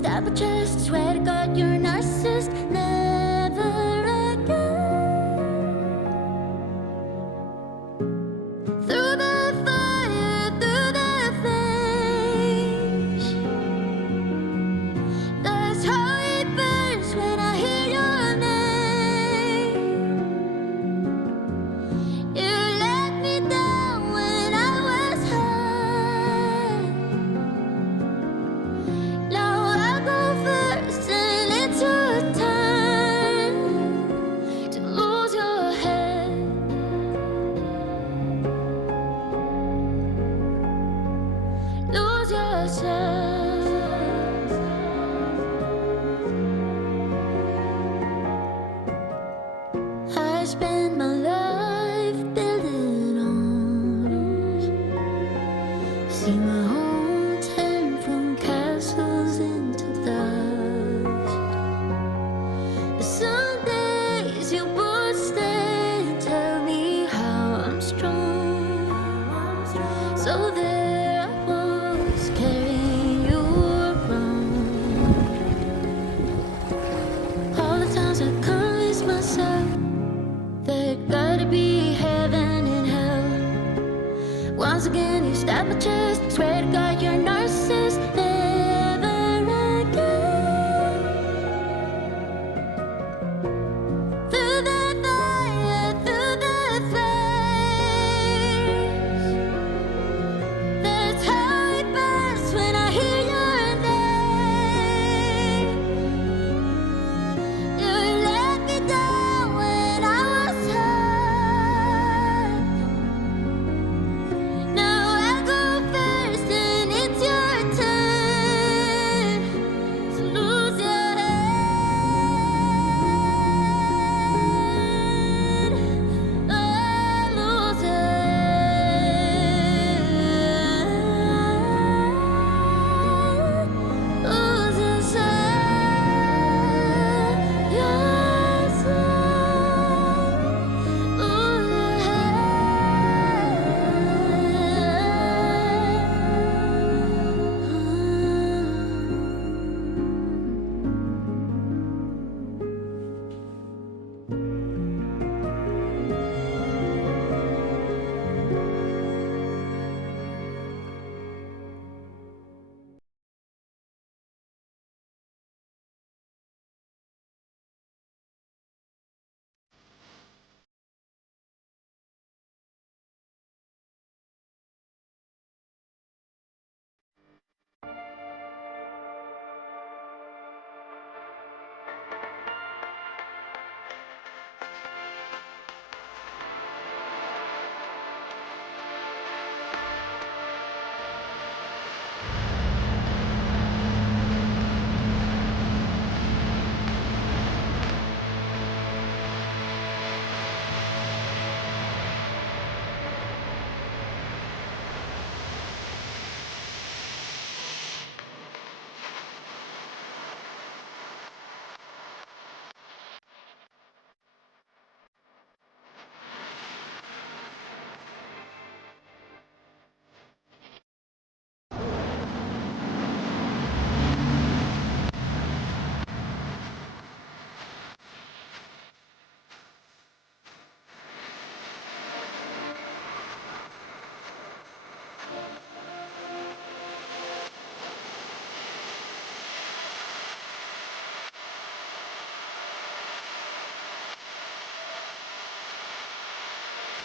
stab my chest, swear to God you're a narcissist. Never again. Through the fire, through the flames, that's how it burns when I hear your name. You let me down when I was high. Now I go first and it's your turn to lose your head. Lose yourself. I spend my life building arms, see my home turn from castles into dust. Some days you both stay and tell me how I'm strong. So there I was, carrying you around. All the times I convinced myself there gotta be heaven and hell. Once again you stab my chest, swear to God you're a narcissist. Never again. Through the fire, through the flames, that's how it burns when I hear your name. You let me down when I was high. Now I go first and it's your turn to lose your head. Oh, lose your head. Lose yourself. Yourself. Lose your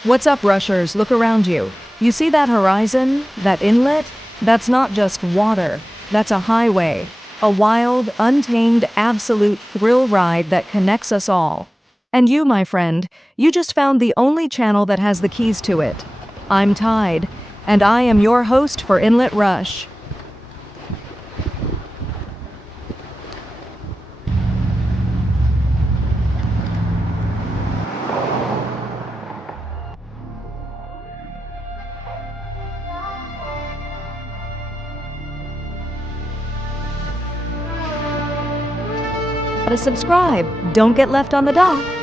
What's up, rushers? Look around you. You see that horizon? That inlet? That's not just water. That's a highway. A wild, untamed, absolute thrill ride that connects us all. And you, my friend, you just found the only channel that has the keys to it. I'm Tide, and I am your host for Inlet Rush. To subscribe, don't get left on the dock.